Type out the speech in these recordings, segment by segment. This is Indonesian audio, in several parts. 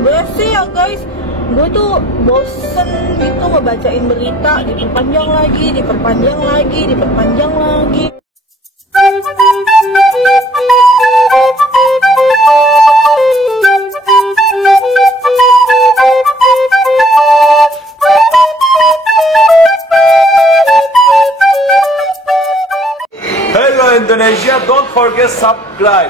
bese ya guys, gue tuh bosen gitu ngebacain berita, diperpanjang lagi, diperpanjang lagi, diperpanjang lagi. Hello Indonesia, don't forget subscribe.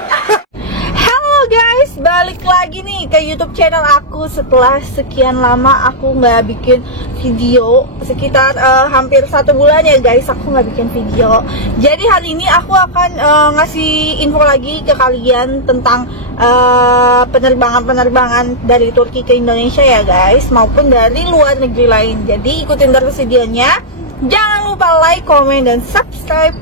Halo guys, balik lagi nih ke YouTube channel aku. Setelah sekian lama aku nggak bikin video, sekitar hampir 1 bulan ya guys, aku nggak bikin video. Jadi hari ini aku akan ngasih info lagi ke kalian tentang penerbangan-penerbangan dari Turki ke Indonesia ya guys, maupun dari luar negeri lain. Jadi ikutin terus videonya. Jangan lupa like, comment, dan subscribe.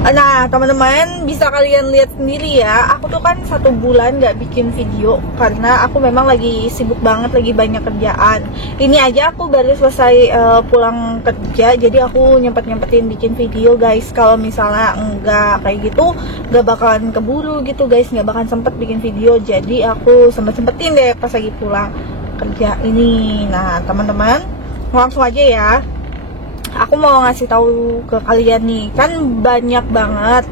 Nah teman-teman, bisa kalian lihat sendiri ya, aku tuh kan 1 bulan gak bikin video karena aku memang lagi sibuk banget, lagi banyak kerjaan. Ini aja aku baru selesai pulang kerja, jadi aku nyempet-nyempetin bikin video guys. Kalau misalnya enggak kayak gitu, gak bakalan keburu gitu guys, gak bakalan sempet bikin video. Jadi aku sempet-sempetin deh pas lagi pulang kerja ini. Nah teman-teman, langsung aja ya. Aku mau ngasih tahu ke kalian nih, kan banyak banget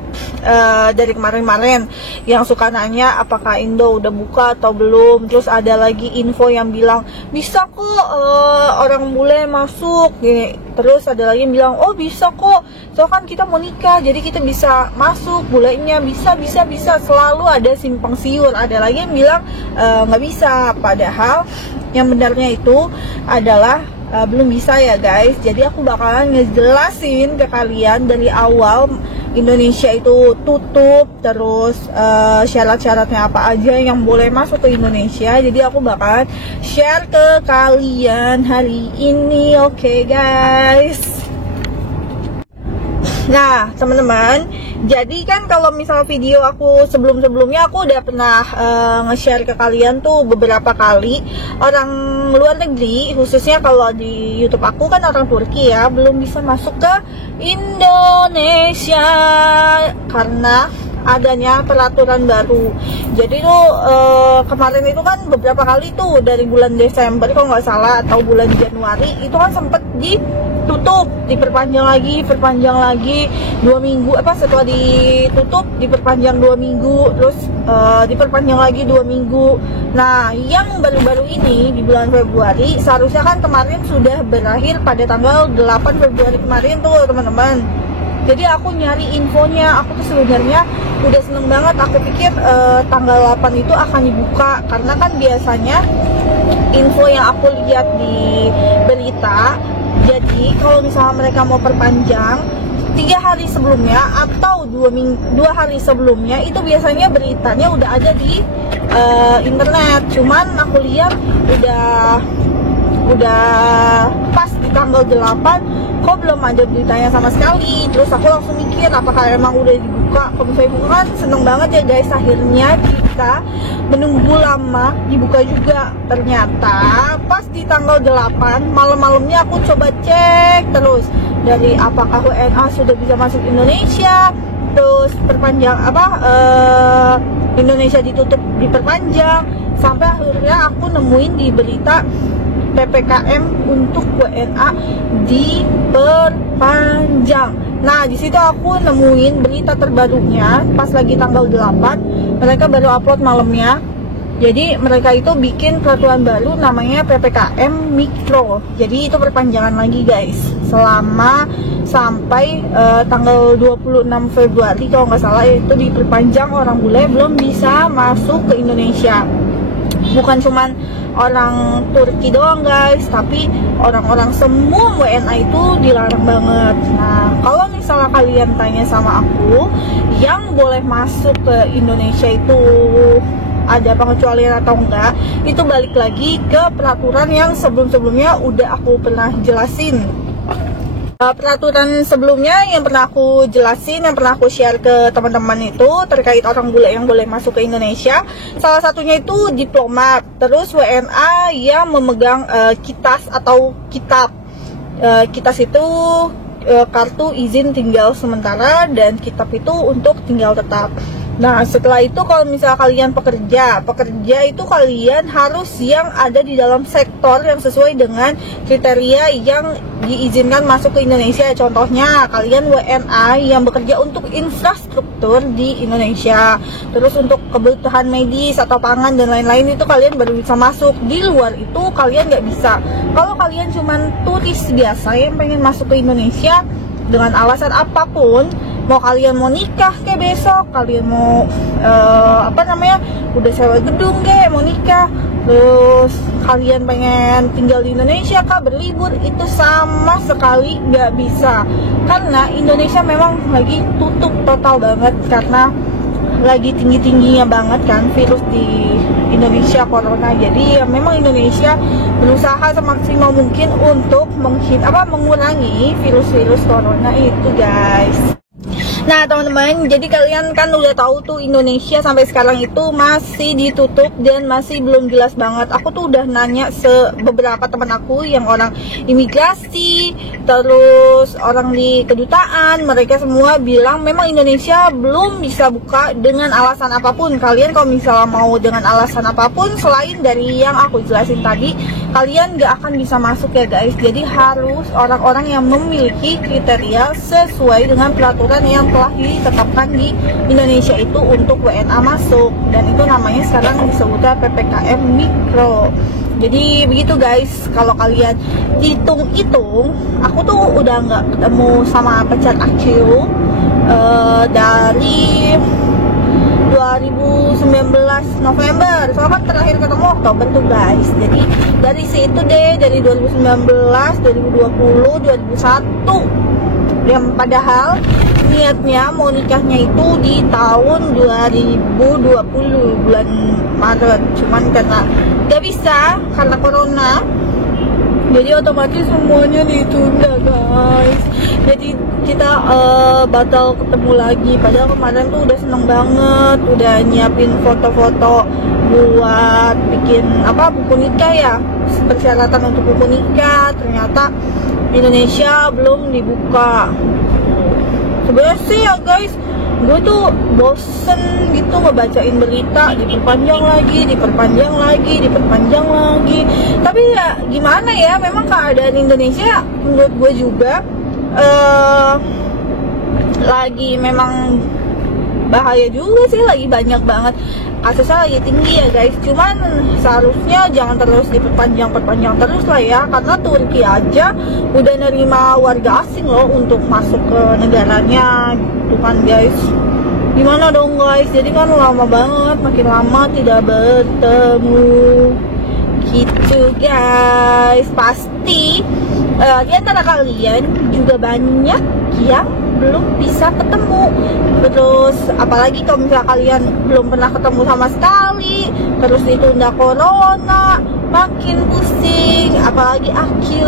dari kemarin-kemarin yang suka nanya apakah Indo udah buka atau belum. Terus ada lagi info yang bilang bisa kok orang bule masuk gini. Terus ada lagi yang bilang oh bisa kok, so kan kita mau nikah jadi kita bisa masuk, bulenya bisa. Selalu ada simpang siur. Ada lagi yang bilang nggak bisa, padahal yang benarnya itu adalah belum bisa ya guys. Jadi aku bakalan ngejelasin ke kalian dari awal Indonesia itu tutup, terus syarat-syaratnya apa aja yang boleh masuk ke Indonesia. Jadi aku bakalan share ke kalian hari ini, oke guys. Nah teman-teman, jadi kan kalau misal video aku sebelum-sebelumnya aku udah pernah nge-share ke kalian tuh beberapa kali. Orang luar negeri, khususnya kalau di YouTube aku kan orang Turki ya, belum bisa masuk ke Indonesia karena adanya peraturan baru. Jadi tuh kemarin itu kan beberapa kali tuh dari bulan Desember kalau nggak salah atau bulan Januari itu kan sempet ditutup, diperpanjang lagi 2 minggu. Setelah ditutup diperpanjang 2 minggu, terus diperpanjang lagi 2 minggu. Nah yang baru-baru ini di bulan Februari seharusnya kan kemarin sudah berakhir pada tanggal 8 Februari kemarin tuh teman-teman. Jadi aku nyari infonya, aku tuh sebenarnya udah seneng banget. Aku pikir tanggal 8 itu akan dibuka, karena kan biasanya info yang aku lihat di berita, jadi kalau misalnya mereka mau perpanjang 3 hari sebelumnya atau 2 hari sebelumnya, itu biasanya beritanya udah ada di internet. Cuman aku lihat udah pas di tanggal 8 kok belum ada beritanya sama sekali. Terus aku langsung mikir apakah emang udah dibuka. Kalau misalnya dibuka kan seneng banget ya guys, akhirnya kita menunggu lama dibuka juga. Ternyata pas di tanggal 8 malam-malamnya aku coba cek terus dari apakah WNA sudah bisa masuk Indonesia, terus perpanjang Indonesia ditutup diperpanjang, sampai akhirnya aku nemuin di berita PPKM untuk WNA diperpanjang. Nah di situ aku nemuin berita terbarunya pas lagi tanggal 8, mereka baru upload malamnya. Jadi mereka itu bikin peraturan baru namanya PPKM Mikro. Jadi itu perpanjangan lagi guys, selama sampai tanggal 26 Februari kalau nggak salah itu diperpanjang. Orang bule belum bisa masuk ke Indonesia. Bukan cuman orang Turki doang guys, tapi orang-orang semua WNA itu dilarang banget. Nah kalau misalnya kalian tanya sama aku, yang boleh masuk ke Indonesia itu ada pengecualian atau enggak, itu balik lagi ke peraturan yang sebelum-sebelumnya udah aku pernah jelasin. Peraturan sebelumnya yang pernah aku jelasin, yang pernah aku share ke teman-teman itu terkait orang bule yang boleh masuk ke Indonesia, salah satunya itu diplomat, terus WNA yang memegang kitas atau kitab. Kitas itu kartu izin tinggal sementara, dan kitab itu untuk tinggal tetap. Nah, setelah itu kalau misal kalian pekerja itu kalian harus yang ada di dalam sektor yang sesuai dengan kriteria yang diizinkan masuk ke Indonesia. Contohnya, kalian WNA yang bekerja untuk infrastruktur di Indonesia. Terus untuk kebutuhan medis atau pangan dan lain-lain itu kalian baru bisa masuk. Di luar itu kalian nggak bisa. Kalau kalian cuman turis biasa yang pengen masuk ke Indonesia dengan alasan apapun, mau kalian mau nikah kayak besok, kalian mau udah sewa gedung kayak mau nikah, terus kalian pengen tinggal di Indonesia kah, berlibur, itu sama sekali nggak bisa, karena Indonesia memang lagi tutup total banget karena lagi tinggi-tingginya banget kan virus di Indonesia, corona. Jadi ya memang Indonesia berusaha semaksimal mungkin untuk mengurangi virus-virus corona itu, guys. Nah, teman-teman, jadi kalian kan udah tahu tuh Indonesia sampai sekarang itu masih ditutup dan masih belum jelas banget. Aku tuh udah nanya beberapa teman aku yang orang imigrasi, terus orang di kedutaan, mereka semua bilang memang Indonesia belum bisa buka dengan alasan apapun. Kalian kalau misalnya mau dengan alasan apapun selain dari yang aku jelasin tadi, kalian gak akan bisa masuk ya, guys. Jadi harus orang-orang yang memiliki kriteria sesuai dengan peraturan yang telah ditetapkan di Indonesia itu untuk WNA masuk, dan itu namanya sekarang disebutnya PPKM Mikro. Jadi begitu, guys. Kalau kalian hitung-hitung, aku tuh udah nggak ketemu sama pacar aku dari 2019 November, soalnya kan terakhir ketemu Oktober tuh, guys. Jadi dari situ deh, dari 2019, 2020, 2021, yang padahal niatnya mau nikahnya itu di tahun 2020 bulan Maret, cuman karena gak bisa karena corona, jadi otomatis semuanya ditunda, guys. Jadi kita batal ketemu lagi. Padahal kemarin tuh udah seneng banget, udah nyiapin foto-foto buat bikin buku nikah ya, persyaratan untuk buku nikah. Ternyata Indonesia belum dibuka. Sebenarnya sih ya, guys, gue tuh bosen gitu ngebacain berita, diperpanjang lagi. Tapi ya gimana ya, memang keadaan Indonesia menurut gue juga lagi memang bahaya juga sih, lagi banyak banget kasusnya, lagi tinggi ya, guys. Cuman seharusnya jangan terus diperpanjang terus lah ya, karena Turki aja udah nerima warga asing loh untuk masuk ke negaranya gitu kan, guys. Gimana dong, guys? Jadi kan lama banget, makin lama tidak bertemu gitu, guys. Pasti di antara kalian juga banyak yang belum bisa ketemu. Terus apalagi kalau misalnya kalian belum pernah ketemu sama sekali, terus ditunda corona, makin pusing. Apalagi aku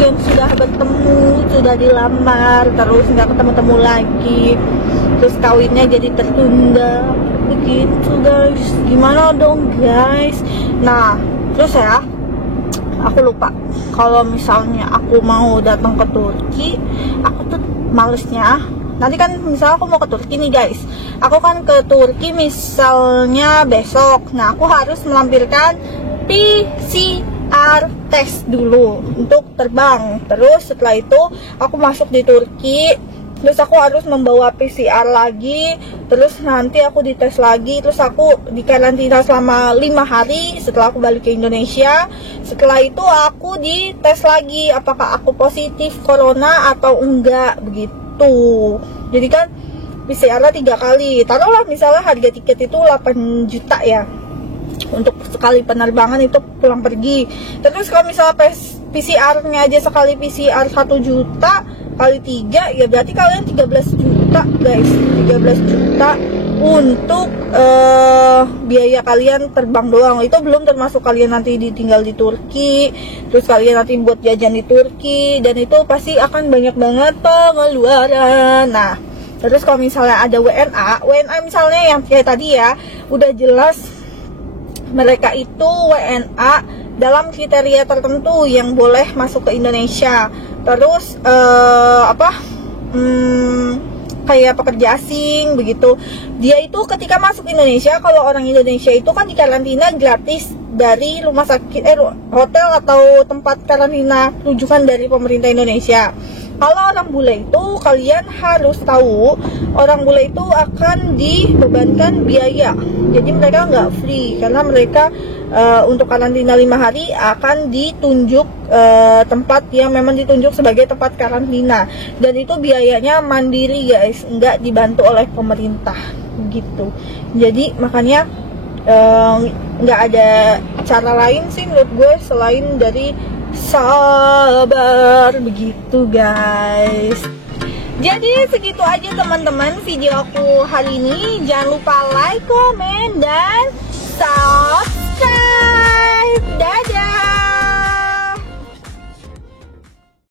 yang sudah bertemu, sudah dilamar, terus nggak ketemu lagi, terus kawinnya jadi tertunda begitu, guys. Gimana dong, guys? Nah, terus ya, aku lupa kalau misalnya aku mau datang ke Turki, aku tuh malesnya. Nanti kan misalnya aku mau ke Turki nih, guys, aku kan ke Turki misalnya besok. Nah, aku harus melampirkan PCR test dulu untuk terbang. Terus setelah itu aku masuk di Turki, terus aku harus membawa PCR lagi, terus nanti aku dites lagi, terus aku dikarantina selama 5 hari setelah aku balik ke Indonesia. Setelah itu aku dites lagi apakah aku positif corona atau enggak begitu. Jadi kan PCR-nya 3 kali. Taruhlah misalnya harga tiket itu 8 juta ya, untuk sekali penerbangan itu pulang pergi. Terus kalau misalnya PCR-nya aja sekali PCR 1 juta kali 3, ya berarti kalian 13 juta, guys. 13 juta untuk biaya kalian terbang doang. Itu belum termasuk kalian nanti ditinggal di Turki, terus kalian nanti buat jajan di Turki, dan itu pasti akan banyak banget pengeluaran. Nah, terus kalau misalnya ada WNA misalnya yang kayak tadi ya, udah jelas mereka itu WNA dalam kriteria tertentu yang boleh masuk ke Indonesia. Terus kayak pekerja asing begitu. Dia itu ketika masuk Indonesia, kalau orang Indonesia itu kan dikarantina gratis dari rumah sakit, hotel atau tempat karantina rujukan dari pemerintah Indonesia. Kalau orang bule itu kalian harus tahu, orang bule itu akan dibebankan biaya. Jadi mereka nggak free karena mereka untuk karantina 5 hari akan ditunjuk tempat yang memang ditunjuk sebagai tempat karantina, dan itu biayanya mandiri guys, nggak dibantu oleh pemerintah gitu. Jadi makanya nggak ada cara lain sih menurut gue selain dari sabar begitu guys. Jadi segitu aja teman-teman video aku hari ini. Jangan lupa like, komen, dan subscribe.